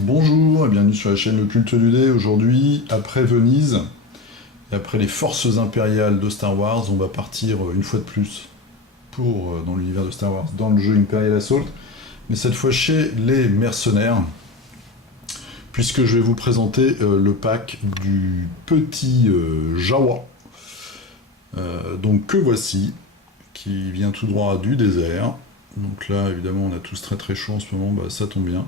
Bonjour et bienvenue sur la chaîne Le Culte du Dé. Aujourd'hui, après Venise et après les forces impériales de Star Wars, on va partir une fois de plus dans l'univers de Star Wars, dans le jeu Imperial Assault, mais cette fois chez les mercenaires, puisque je vais vous présenter le pack du petit Jawa, donc que voici, qui vient tout droit du désert. Donc là, évidemment, on a tous très très chaud en ce moment, bah, ça tombe bien.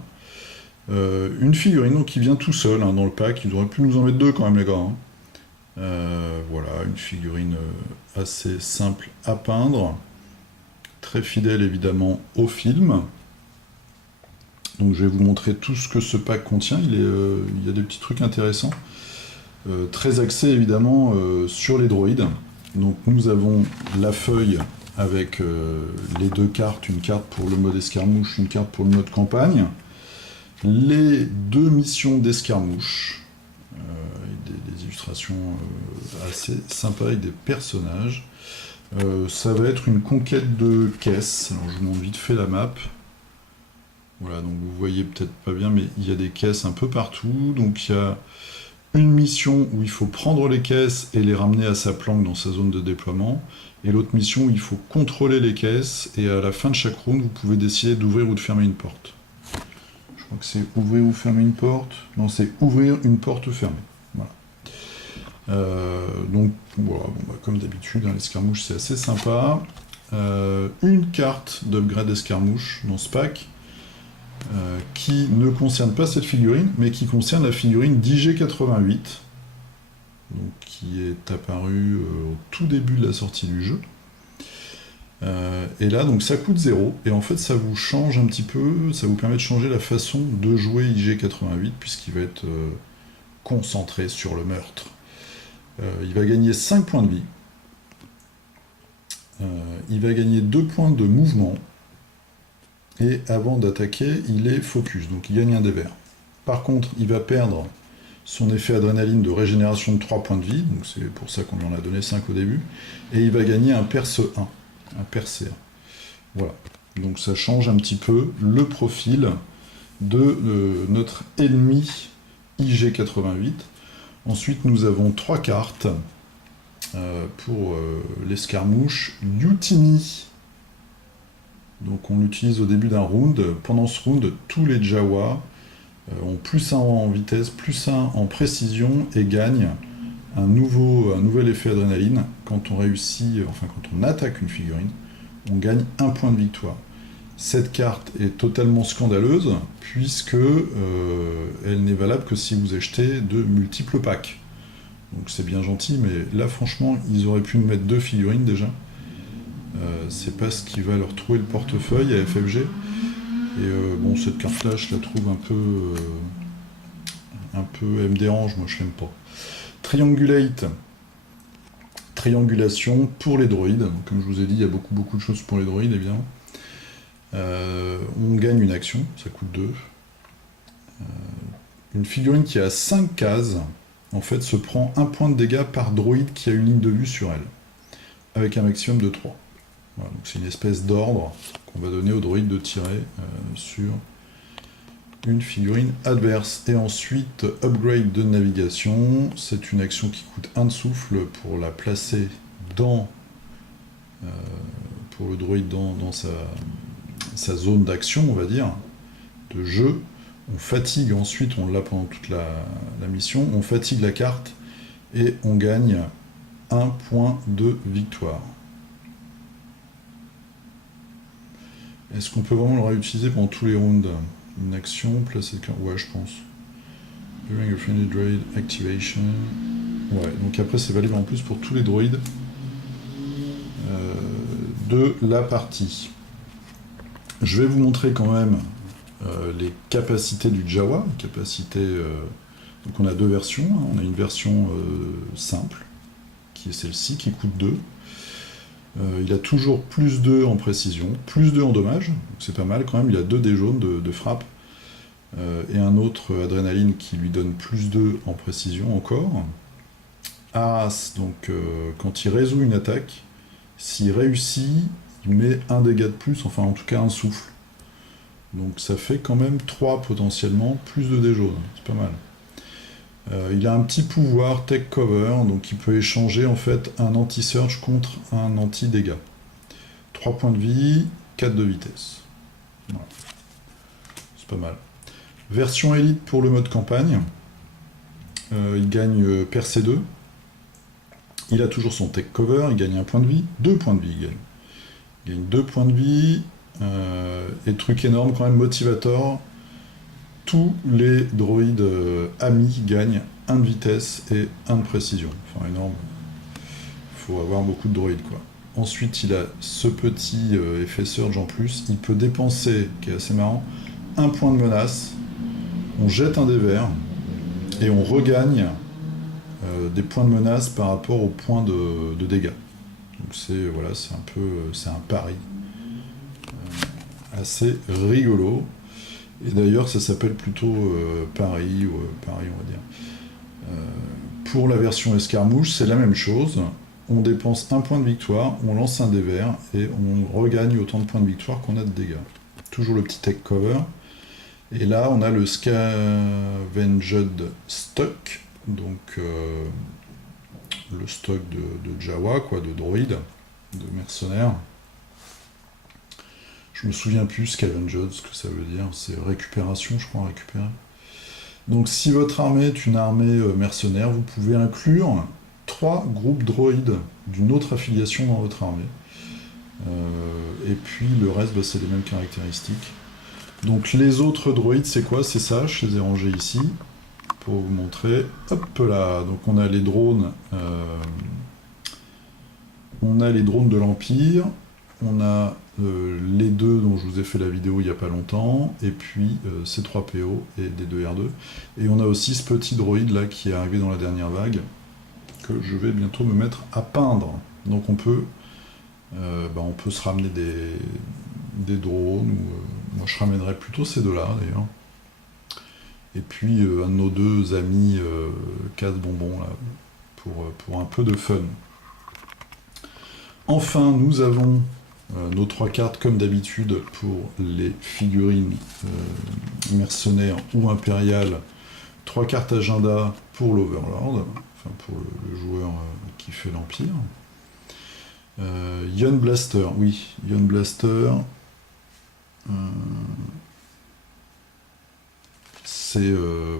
Une figurine donc, qui vient tout seul dans le pack, ils auraient pu nous en mettre deux quand même les gars. Voilà, une figurine assez simple à peindre, très fidèle évidemment au film. Donc je vais vous montrer tout ce que ce pack contient, il y a des petits trucs intéressants. Très axé évidemment sur les droïdes. Donc nous avons la feuille avec les deux cartes, une carte pour le mode escarmouche, une carte pour le mode campagne. Les deux missions d'escarmouche, des illustrations assez sympas avec des personnages. Ça va être une conquête de caisses. Alors je vous montre vite fait la map. Voilà, donc vous voyez peut-être pas bien, mais il y a des caisses un peu partout. Donc il y a une mission où il faut prendre les caisses et les ramener à sa planque dans sa zone de déploiement. Et l'autre mission où il faut contrôler les caisses. Et à la fin de chaque round, vous pouvez décider d'ouvrir ou de fermer une porte. Je crois que c'est ouvrir ou fermer une porte. Non, c'est ouvrir une porte fermée. Voilà. Donc, voilà, bon, bah, comme d'habitude, l'escarmouche, c'est assez sympa. Une carte d'upgrade escarmouche dans ce pack, qui ne concerne pas cette figurine, mais qui concerne la figurine d'IG88, donc, qui est apparue au tout début de la sortie du jeu. Et là, donc ça coûte 0, et en fait ça vous change un petit peu, ça vous permet de changer la façon de jouer IG88, puisqu'il va être concentré sur le meurtre. Il va gagner 5 points de vie, il va gagner 2 points de mouvement, et avant d'attaquer, il est focus, donc il gagne un dé vert. Par contre, il va perdre son effet adrénaline de régénération de 3 points de vie, donc c'est pour ça qu'on lui en a donné 5 au début, et il va gagner un perce 1. Un percé. Voilà. Donc ça change un petit peu le profil de notre ennemi IG88. Ensuite, nous avons 3 cartes pour l'escarmouche Yutini. Donc on l'utilise au début d'un round. Pendant ce round, tous les Jawa ont plus 1 en vitesse, plus 1 en précision et gagnent un nouvel effet adrénaline. Quand on réussit, enfin quand on attaque une figurine, on gagne 1 point de victoire. Cette carte est totalement scandaleuse, puisque elle n'est valable que si vous achetez de multiples packs. Donc c'est bien gentil, mais là franchement, ils auraient pu nous mettre 2 figurines déjà. C'est pas ce qui va leur trouver le portefeuille à FFG. Et bon, cette carte-là, je la trouve elle me dérange, moi je l'aime pas. Triangulate, triangulation pour les droïdes. Donc, comme je vous ai dit, il y a beaucoup de choses pour les droïdes, évidemment. On gagne une action, ça coûte 2. Une figurine qui a 5 cases, en fait, se prend 1 point de dégâts par droïde qui a une ligne de vue sur elle, avec un maximum de 3. Voilà, donc c'est une espèce d'ordre qu'on va donner aux droïdes de tirer sur une figurine adverse. Et ensuite, upgrade de navigation, c'est une action qui coûte 1 de souffle pour la placer pour le droïde dans sa zone d'action, on va dire, de jeu. On fatigue ensuite, on l'a pendant toute la mission, on fatigue la carte et on gagne 1 point de victoire. Est-ce qu'on peut vraiment le réutiliser pendant tous les rounds? Une action, placer le carte. Ouais, je pense. During a friendly droid activation. Ouais, donc après c'est valide en plus pour tous les droïdes de la partie. Je vais vous montrer quand même les capacités du Jawa. Donc on a 2 versions. On a une version simple, qui est celle-ci, qui coûte 2. Il a toujours plus 2 en précision, plus 2 en dommage, c'est pas mal quand même, il a 2 dés jaunes de frappe, et un autre adrénaline qui lui donne plus 2 en précision encore. As, donc quand il résout une attaque, s'il réussit, il met 1 dégât de plus, enfin en tout cas un souffle. Donc ça fait quand même 3 potentiellement, plus de dés jaunes, c'est pas mal. Il a un petit pouvoir Tech Cover, donc il peut échanger en fait un anti-surge contre un anti-dégâts. 3 points de vie, 4 de vitesse. Voilà. C'est pas mal. Version élite pour le mode campagne. Il gagne Percée 2. Il a toujours son Tech Cover, il gagne 1 point de vie, 2 points de vie il gagne. Il gagne 2 points de vie, et truc énorme quand même, Motivator. Tous les droïdes amis gagnent 1 de vitesse et 1 de précision. Enfin énorme. Il faut avoir beaucoup de droïdes quoi. Ensuite il a ce petit effet surge en plus. Il peut dépenser, qui est assez marrant, 1 point de menace. On jette un dé vert et on regagne des points de menace par rapport aux points de dégâts. Donc c'est voilà, c'est un peu c'est un pari assez rigolo. Et d'ailleurs ça s'appelle plutôt pari ou pari on va dire. Pour la version escarmouche c'est la même chose. On dépense 1 point de victoire, on lance un dé vert et on regagne autant de points de victoire qu'on a de dégâts. Toujours le petit tech cover. Et là on a le Scavenged Stock, donc le stock de Jawa, quoi, de droïdes, de mercenaires. Je me souviens plus Scavenged, ce que ça veut dire, c'est récupération, je crois, récupérer. Donc si votre armée est une armée mercenaire, vous pouvez inclure 3 groupes droïdes d'une autre affiliation dans votre armée. Et puis le reste, bah, c'est les mêmes caractéristiques. Donc les autres droïdes, c'est quoi? C'est ça, je les ai rangés ici, pour vous montrer. Hop là, donc on a les drones, de l'Empire, on a les deux dont je vous ai fait la vidéo il n'y a pas longtemps, et puis C3PO et D2R2. Et on a aussi ce petit droïde là qui est arrivé dans la dernière vague, que je vais bientôt me mettre à peindre. Donc on peut se ramener des drones, ou moi je ramènerais plutôt ces deux-là d'ailleurs. Et puis un de nos deux amis casse-bonbons là, pour un peu de fun. Enfin, nous avons nos 3 cartes comme d'habitude pour les figurines mercenaires ou impériales. 3 cartes agenda pour l'Overlord, enfin pour le joueur qui fait l'Empire. Ion Blaster, oui, Ion Blaster. C'est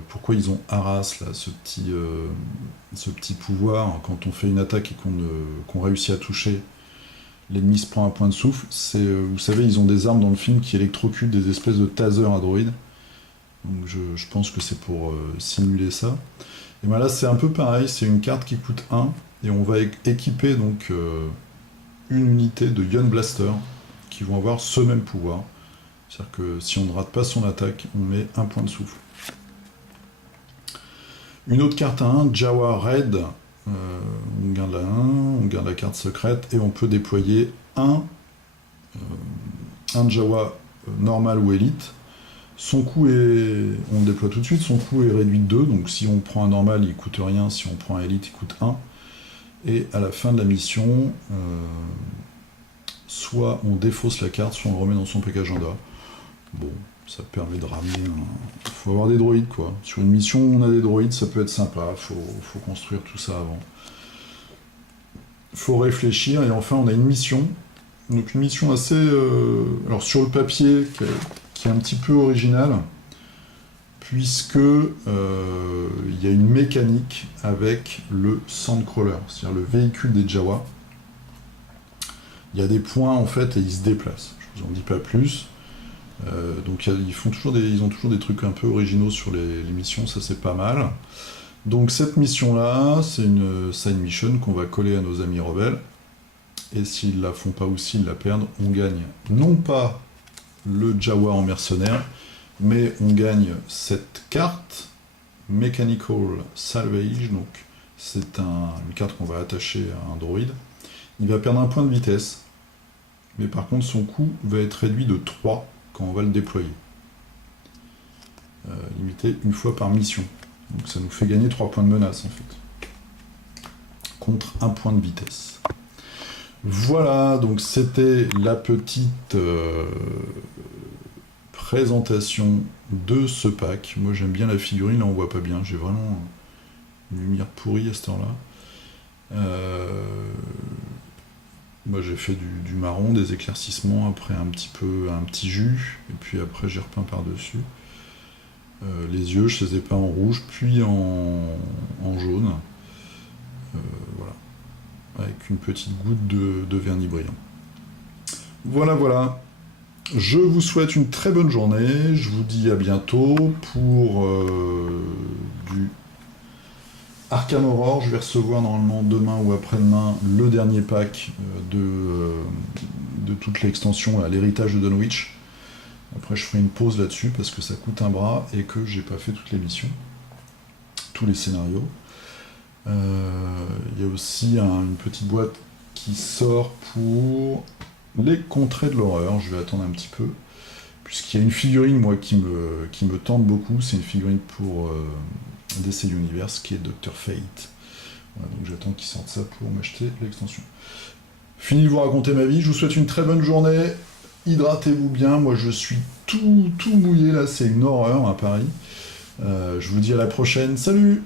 pourquoi ils ont Arras, là, ce petit pouvoir, quand on fait une attaque et qu'on réussit à toucher, l'ennemi se prend un point de souffle. Vous savez, ils ont des armes dans le film qui électrocutent des espèces de tasers à droïdes. Donc je pense que c'est pour simuler ça. Et bien là, c'est un peu pareil, c'est une carte qui coûte 1, et on va équiper donc une unité de Ion Blaster qui vont avoir ce même pouvoir. C'est-à-dire que si on ne rate pas son attaque, on met 1 point de souffle. Une autre carte à 1, Jawa Red. On garde la 1, on garde la carte secrète, et on peut déployer un Jawa normal ou élite. Son coût est... On le déploie tout de suite, son coût est réduit de 2, donc si on prend un normal, il coûte rien, si on prend un élite, il coûte 1. Et à la fin de la mission, soit on défausse la carte, soit on le remet dans son PK agenda. Bon, ça permet de ramener un... Faut avoir des droïdes, quoi. Sur une mission où on a des droïdes, ça peut être sympa, faut construire tout ça avant. Faut réfléchir, et enfin on a une mission. Donc une mission assez... alors sur le papier, qui est un petit peu originale, puisque il y a une mécanique avec le Sandcrawler, c'est-à-dire le véhicule des Jawa. Il y a des points, en fait, et ils se déplacent. Je vous en dis pas plus. Donc ils ont toujours des trucs un peu originaux sur les missions, ça c'est pas mal. Donc cette mission-là, c'est une side mission qu'on va coller à nos amis rebelles. Et s'ils la font pas ou s'ils la perdent, on gagne non pas le Jawa en mercenaire, mais on gagne cette carte, Mechanical Salvage, donc c'est une carte qu'on va attacher à un droïde. Il va perdre 1 point de vitesse, mais par contre son coût va être réduit de 3 quand on va le déployer. Limité une fois par mission. Donc ça nous fait gagner 3 points de menace en fait. Contre 1 point de vitesse. Voilà, donc c'était la petite présentation de ce pack. Moi j'aime bien la figurine, là on voit pas bien, j'ai vraiment une lumière pourrie à cette heure-là. Moi j'ai fait du marron, des éclaircissements, après un petit jus, et puis après j'ai repeint par-dessus. Les yeux, je les ai peints en rouge, puis en jaune. Voilà, avec une petite goutte de vernis brillant. Voilà, voilà. Je vous souhaite une très bonne journée. Je vous dis à bientôt pour du Arkham Horror. Je vais recevoir normalement demain ou après-demain le dernier pack de toute l'extension, l'héritage de Dunwich. Après, je ferai une pause là-dessus parce que ça coûte un bras et que j'ai pas fait toutes les missions, tous les scénarios. Il y a aussi une petite boîte qui sort pour les contrées de l'horreur. Je vais attendre un petit peu, puisqu'il y a une figurine moi qui me tente beaucoup. C'est une figurine pour DC Universe qui est Dr Fate. Voilà, donc j'attends qu'ils sortent ça pour m'acheter l'extension. Fini de vous raconter ma vie. Je vous souhaite une très bonne journée. Hydratez-vous bien. Moi je suis tout mouillé là. C'est une horreur à Paris. Je vous dis à la prochaine. Salut!